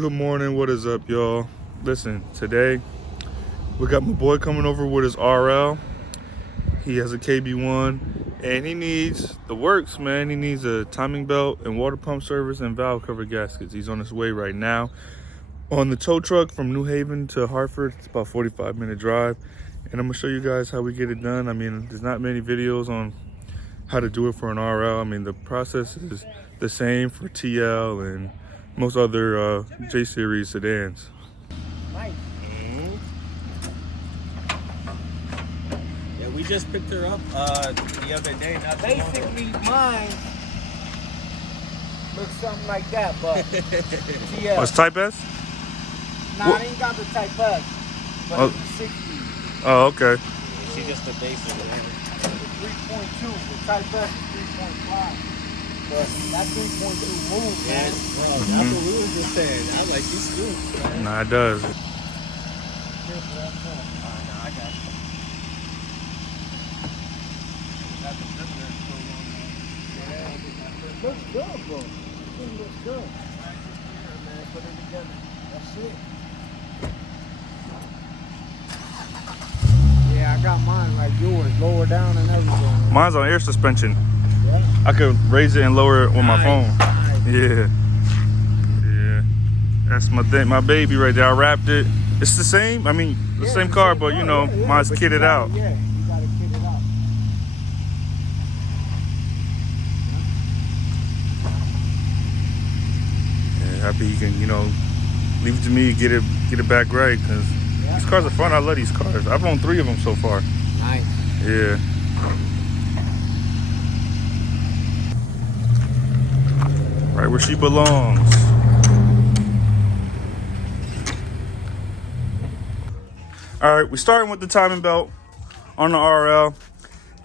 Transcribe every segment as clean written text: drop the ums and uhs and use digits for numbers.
Good morning, what is up, y'all? Listen, today we got my boy coming over with his RL. He has a KB1 and he needs the works, man. He needs a timing belt and water pump service and valve cover gaskets. He's on his way right now on the tow truck from New Haven to Hartford. It's about a 45-minute drive, and I'm gonna show you guys how we get it done. I mean, there's not many videos on how to do it for an RL. I mean, the process is the same for TL and most other J-Series sedans. Nice. Yeah, we just picked her up the other day. Basically, mine looks something like that, but TL. What's Type S? Nah, I ain't got the Type S, but Oh. it's a 60. Oh, okay. She just the basic. It's 3.2. The Type S is 3.5. But that 3.2 moves, Yeah, man. bro, that's what we were just saying. I was like, she's screwed, man. Nah, it does. Nah, I got you. It looks good, bro. It looks good. Man, put it together. That's it. Yeah, I got mine like yours, lower down and everything. Mine's on air suspension. Yeah. I could raise it and lower it with my phone. Nice. Yeah. Yeah. That's my thing, my baby right there. I wrapped it. It's the same. I mean, the Yeah, same it's car, same but you know, car, yeah, mine's but you kitted gotta- out. Yeah, you gotta kit it out. Yeah, happy you can, you know, leave it to me, get it back right, because these cars are fun. I love these cars. I've owned 3 of them so far. Nice. Yeah. Right where she belongs. All right, we're starting with the timing belt on the RL.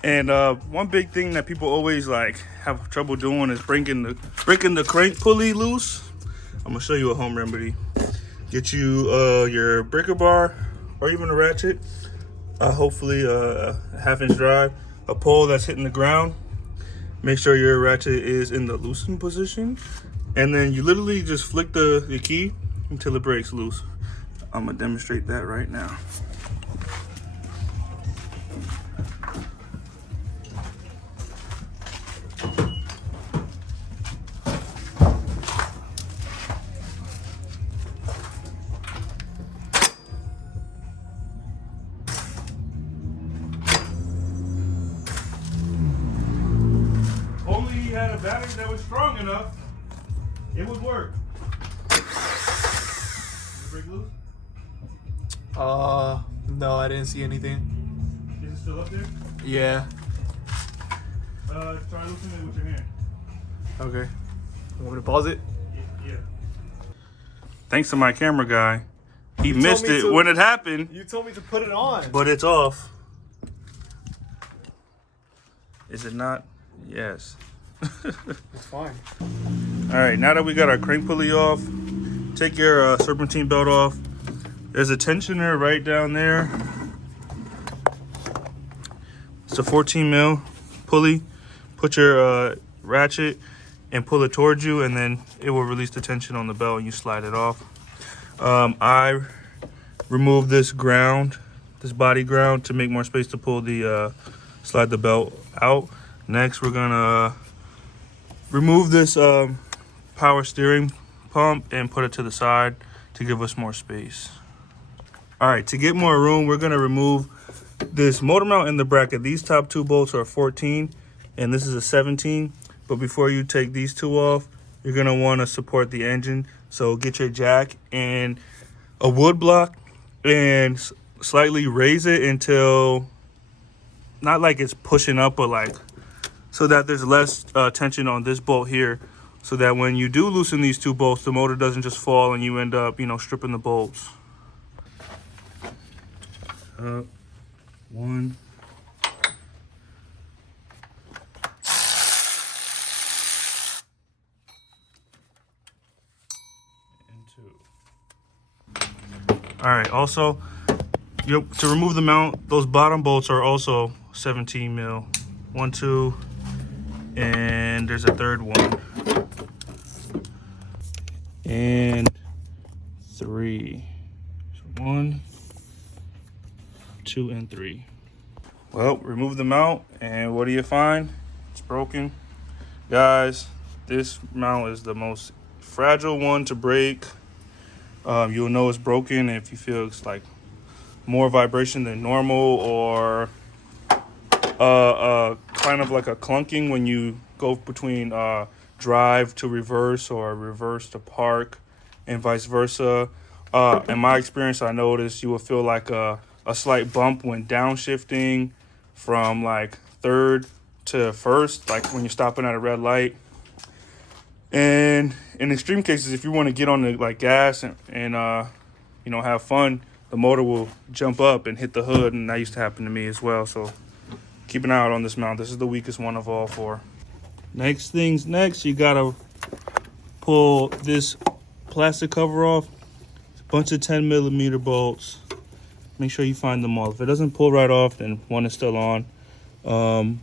And one big thing that people always like have trouble doing is breaking the crank pulley loose. I'm gonna show you a home remedy. Get you your breaker bar or even a ratchet. Hopefully a 1/2-inch drive, a pole that's hitting the ground. Make sure your ratchet is in the loosen position, and then you literally just flick the key until it breaks loose. I'm gonna demonstrate that right now. Only he had a battery that was strong enough, it would work. Did it break loose? No, I didn't see anything. Is it still up there? Yeah. Try loosening it with your hand. Okay. Want me to pause it? Yeah. Thanks to my camera guy. He told missed me it to- when it happened, You told me to put it on. but it's off. Is it not? Yes. It's fine. All right, now that we got our crank pulley off, take your serpentine belt off. There's a tensioner right down there. It's a 14 mil pulley. Put your ratchet and pull it towards you, and then it will release the tension on the belt and you slide it off. I removed this ground, this body ground, to make more space to pull the slide the belt out. Next, we're gonna remove this power steering pump and put it to the side to give us more space. All right, to get more room, we're gonna remove this motor mount in the bracket. These top 2 bolts are 14 and this is a 17. But before you take these 2 off, you're gonna wanna support the engine. So get your jack and a wood block and slightly raise it until, not like it's pushing up, but like, so that there's less tension on this bolt here, so that when you do loosen these 2 bolts, the motor doesn't just fall and you end up, you know, stripping the bolts. Up, 1. And 2. All right, also, to remove the mount, those bottom bolts are also 17 mil. 1, 2, and there's a third one. And 3. So 1, 2, and 3. Well, remove the mount, and what do you find? It's broken. Guys, this mount is the most fragile one to break. You'll know it's broken if you feel it's like more vibration than normal, or kind of like a clunking when you go between drive to reverse or reverse to park and vice versa. In my experience, I noticed you will feel like a slight bump when downshifting from like third to first, like when you're stopping at a red light. And in extreme cases, if you want to get on the like gas and you know, have fun, the motor will jump up and hit the hood, and that used to happen to me as well. So keep an eye out on this mount. This is the weakest one of all 4. Next things next, you gotta pull this plastic cover off. It's a bunch of 10mm bolts. Make sure you find them all. If it doesn't pull right off, then one is still on.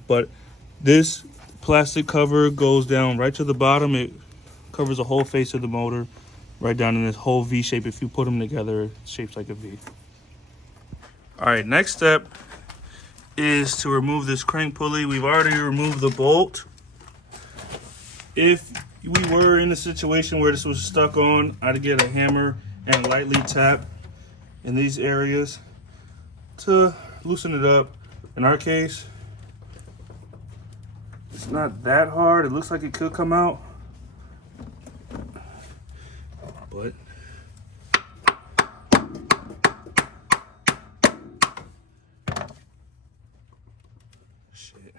But this plastic cover goes down right to the bottom. It covers the whole face of the motor, right down in this whole V shape. If you put them together, it shapes like a V. All right, next step is to remove this crank pulley. We've already removed the bolt. If we were in a situation where this was stuck on, I'd get a hammer and lightly tap in these areas to loosen it up. In our case, it's not that hard. It looks like it could come out, but shit.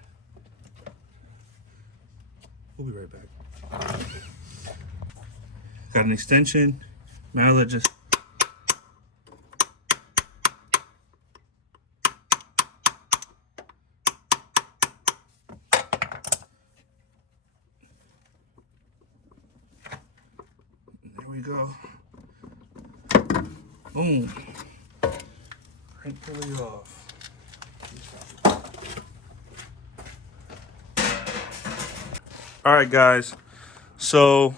We'll be right back. Got an extension. Mallet just there we go. Boom. Crank pulley off. All right, guys. So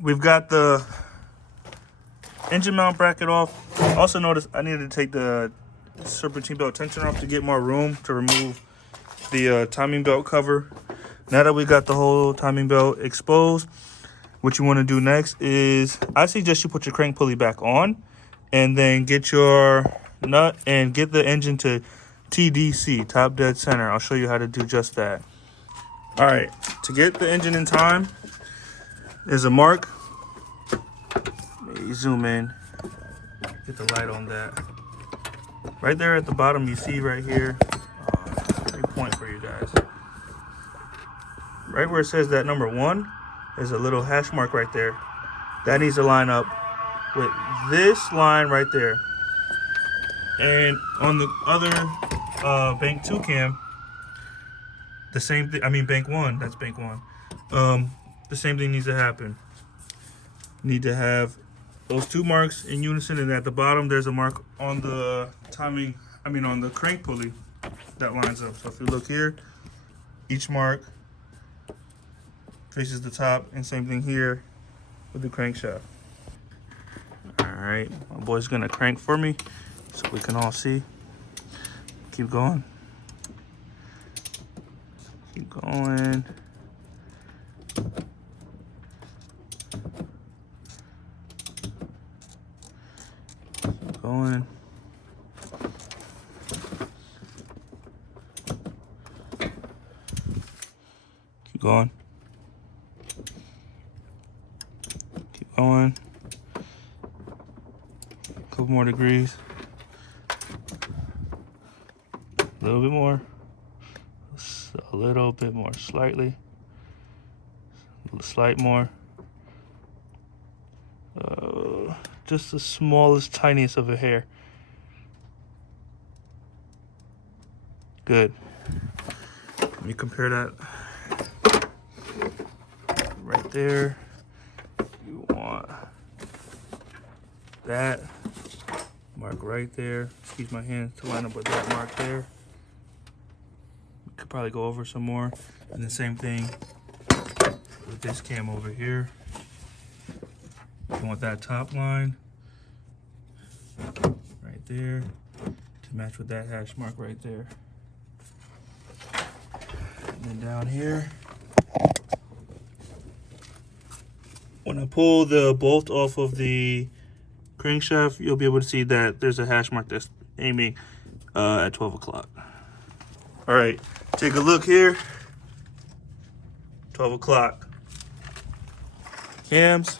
we've got the engine mount bracket off. Also noticed I needed to take the serpentine belt tensioner off to get more room to remove the timing belt cover. Now that we got the whole timing belt exposed, what you want to do next is I suggest you put your crank pulley back on and then get your nut and get the engine to TDC, top dead center. I'll show you how to do just that. All right, to get the engine in time, there's a mark. Let me zoom in, get the light on that. Right there at the bottom, you see right here, let me point for you guys. Right where it says that number 1, there's a little hash mark right there. That needs to line up with this line right there. And on the other bank 2 cam, the same thing, I mean bank 1, that's bank 1. The same thing needs to happen. Need to have those 2 marks in unison, and at the bottom there's a mark on the timing, on the crank pulley that lines up. So if you look here, each mark faces the top, and same thing here with the crankshaft. All right, my boy's gonna crank for me so we can all see. Keep going. Keep going. Keep going. Keep going. Keep going. A couple more degrees. A little bit more. A little bit more, slightly. Slight more. Just the smallest, tiniest of a hair. Good. Let me compare that. Right there. You want that mark right there. Excuse my hands to line up with that mark there. Could probably go over some more. And the same thing with this cam over here. You want that top line right there to match with that hash mark right there. And then down here, when I pull the bolt off of the crankshaft, you'll be able to see that there's a hash mark that's aiming at 12 o'clock. All right, take a look here. 12 o'clock. Cams.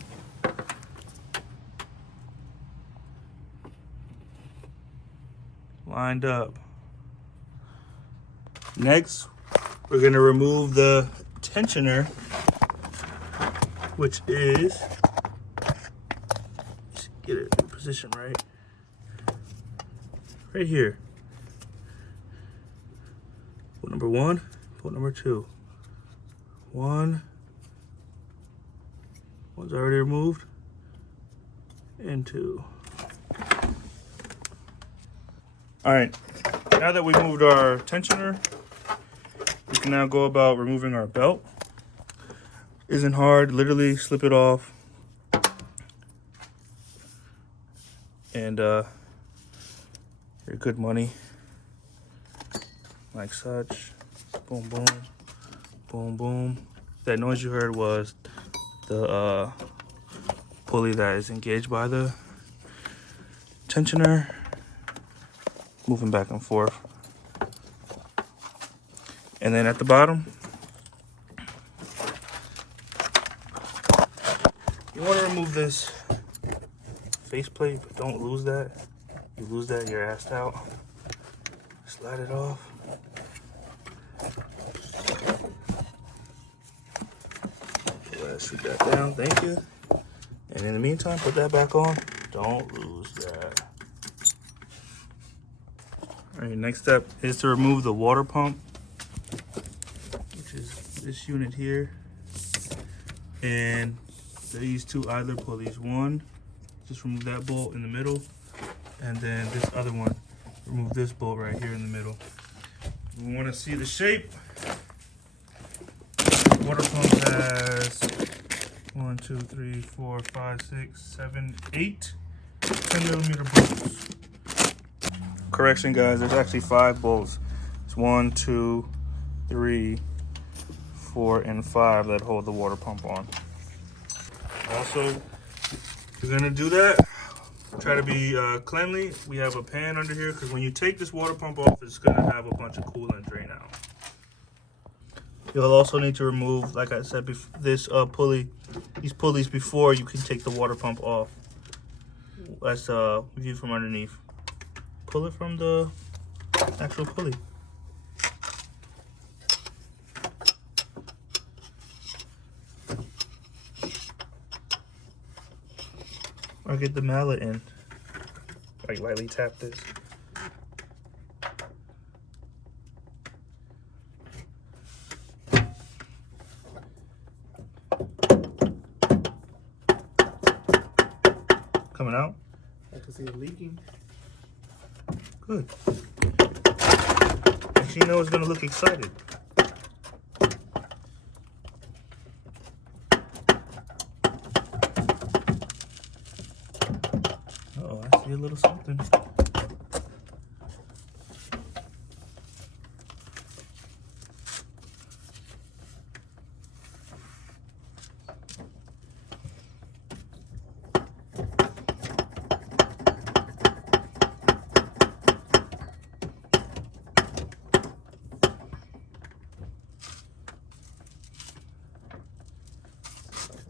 Lined up. Next, we're gonna remove the tensioner, which is, let's get it in position right here. Bolt number 1, bolt number 2. One's already removed, and 2. All right, now that we moved our tensioner, we can now go about removing our belt. Isn't hard, literally slip it off. And you're good money. Like such. Boom, boom, boom, boom. That noise you heard was the pulley that is engaged by the tensioner. Moving back and forth. And then at the bottom, you want to remove this faceplate, but don't lose that. You lose that, you're assed out. Slide it off. Let's shoot that down, thank you. And in the meantime, put that back on. Don't lose that. All right, next step is to remove the water pump, which is this unit here, and these 2 idler pulleys. One, just remove that bolt in the middle, and then this other one, remove this bolt right here in the middle. We want to see the shape. The water pump has 1, 2, 3, 4, 5, 6, 7, 8 10mm bolts. Correction, guys, there's actually 5 bolts. It's 1, 2, 3, 4, and 5 that hold the water pump on. Also, if you're gonna do that, try to be cleanly. We have a pan under here because when you take this water pump off, it's gonna have a bunch of coolant drain out. You'll also need to remove, like I said, this pulley, these pulleys before you can take the water pump off. Let's view from underneath. Pull it from the actual pulley. Or get the mallet in. Like lightly tap this. Coming out? I can see it leaking. Good. And she knows it's gonna look excited. Oh, I see a little something.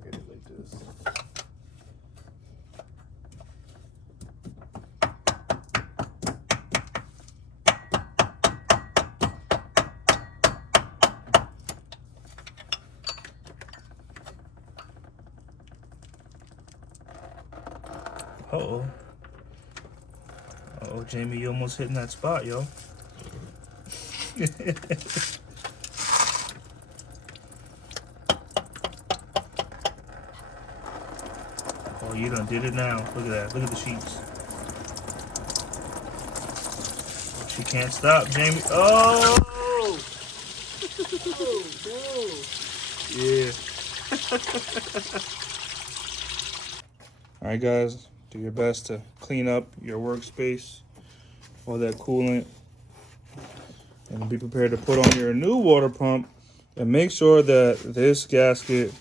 Get it like this. Uh-oh. Uh-oh, Jamie, you almost hitting that spot, yo. Oh, you done did it now. Look at that. Look at the sheets. She can't stop, Jamie. Oh! Yeah. All right, guys, do your best to clean up your workspace, all that coolant, and be prepared to put on your new water pump. And make sure that this gasket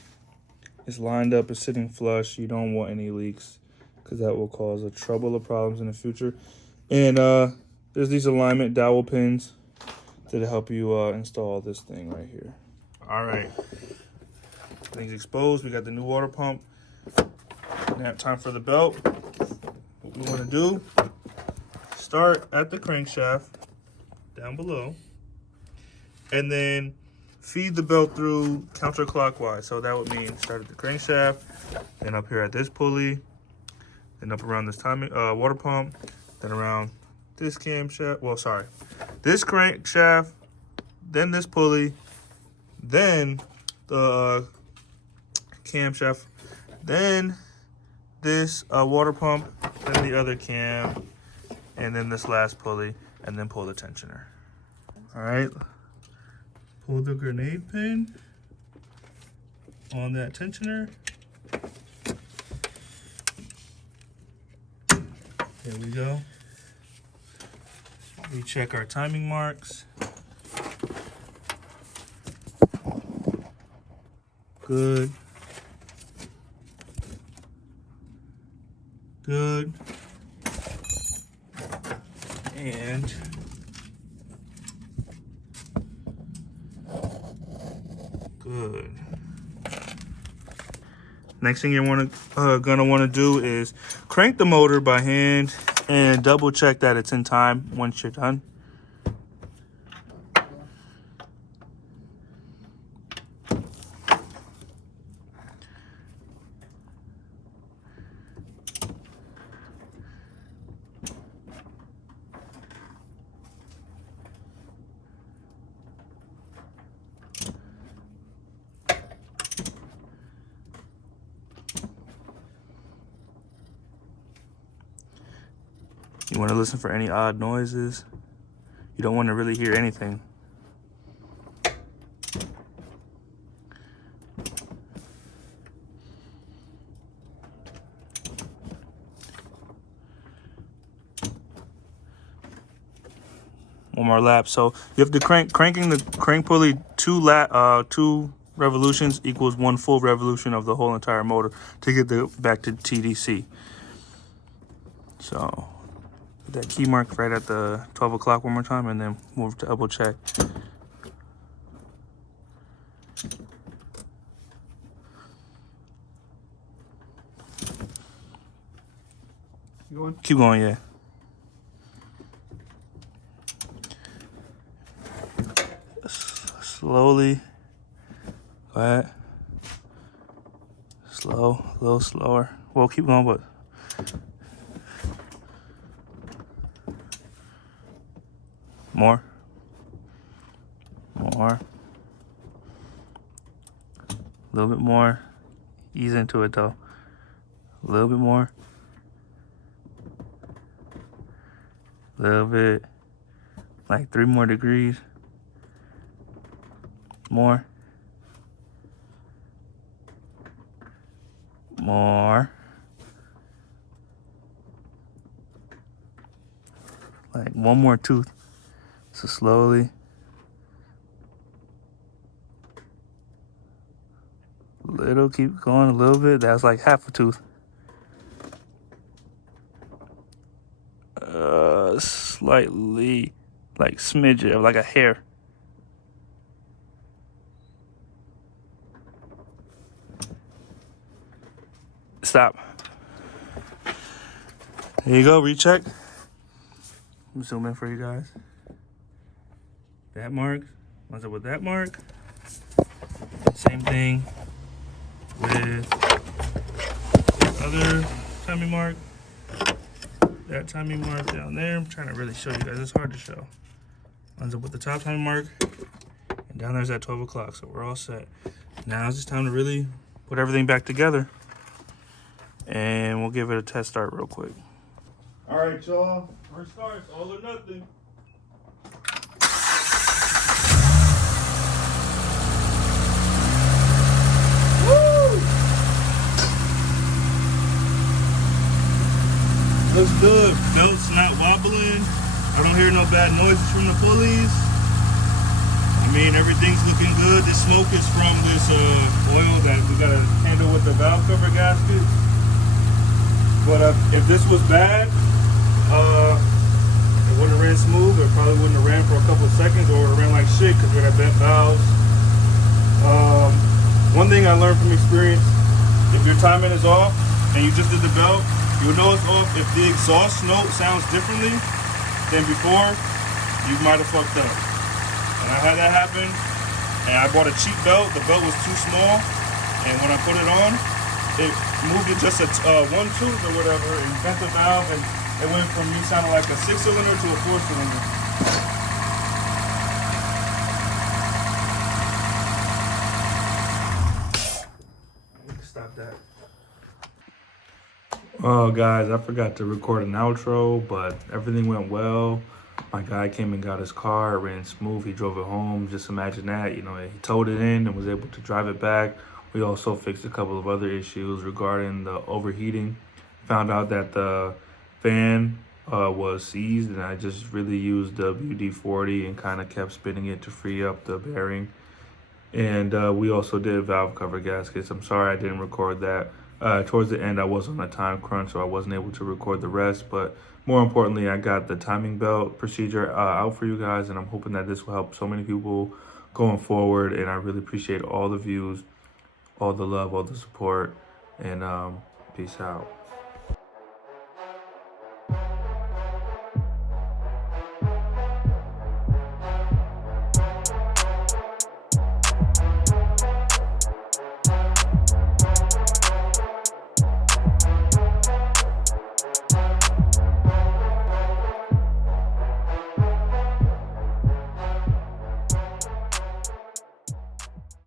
is lined up, is sitting flush. You don't want any leaks because that will cause a trouble of problems in the future. And there's these alignment dowel pins to help you install this thing right here. All right, things exposed. We got the new water pump. Now time for the belt. What we want to do, start at the crankshaft down below, and then feed the belt through counterclockwise. So that would mean start at the crankshaft, then up here at this pulley, then up around this timing water pump, then around this camshaft. Well, sorry, this crankshaft, then this pulley, then the camshaft, then this water pump, then the other cam, and then this last pulley, and then pull the tensioner. All right, pull the grenade pin on that tensioner. There we go. We check our timing marks. Good. Good. And good. Next thing you're gonna want to do is crank the motor by hand and double check that it's in time once you're done. You want to listen for any odd noises. You don't want to really hear anything. One more lap. So you have to cranking the crank pulley two revolutions equals one full revolution of the whole entire motor to get back to TDC. So that key mark right at the 12 o'clock one more time, and then we'll double check. You going? Keep going, yeah. Slowly. Go ahead. Slow, a little slower. Well, keep going, but more. A little bit more. Ease into it though. A little bit more. A little bit. Like 3 more degrees. More. More. Like 1 more tooth. So slowly. Little, keep going a little bit. That's like half a tooth. Slightly, like smidge, like a hair. Stop. There you go, recheck. Let me zoom in for you guys. That mark, lines up with that mark. Same thing with the other timing mark. That timing mark down there. I'm trying to really show you guys. It's hard to show. Lines up with the top timing mark. And down there's at 12 o'clock. So we're all set. Now it's just time to really put everything back together. And we'll give it a test start real quick. All right, y'all. First starts, all or nothing. Woo! I don't hear no bad noises from the pulleys. I mean, everything's looking good. This smoke is from this oil that we gotta handle with the valve cover gasket. But if this was bad, it wouldn't have ran smooth. It probably wouldn't have ran for a couple of seconds, or it ran like shit because we had bent valves. One thing I learned from experience, if your timing is off and you just did the belt, you'll know it's off if the exhaust note sounds differently than before. You might have fucked up. And I had that happen, and I bought a cheap belt. The belt was too small, and when I put it on, it moved it just a 1/2 or whatever, and bent the valve, and it went from me sounding like a 6-cylinder to a 4-cylinder. Stop that. Oh, guys, I forgot to record an outro, but everything went well. My guy came and got his car. It ran smooth. He drove it home. Just imagine that. You know, he towed it in and was able to drive it back. We also fixed a couple of other issues regarding the overheating. Found out that the fan was seized, and I just really used WD-40 and kind of kept spinning it to free up the bearing. And we also did valve cover gaskets. I'm sorry I didn't record that. Towards the end, I was on a time crunch, so I wasn't able to record the rest. But more importantly, I got the timing belt procedure out for you guys, and I'm hoping that this will help so many people going forward. And I really appreciate all the views, all the love, all the support, and peace out.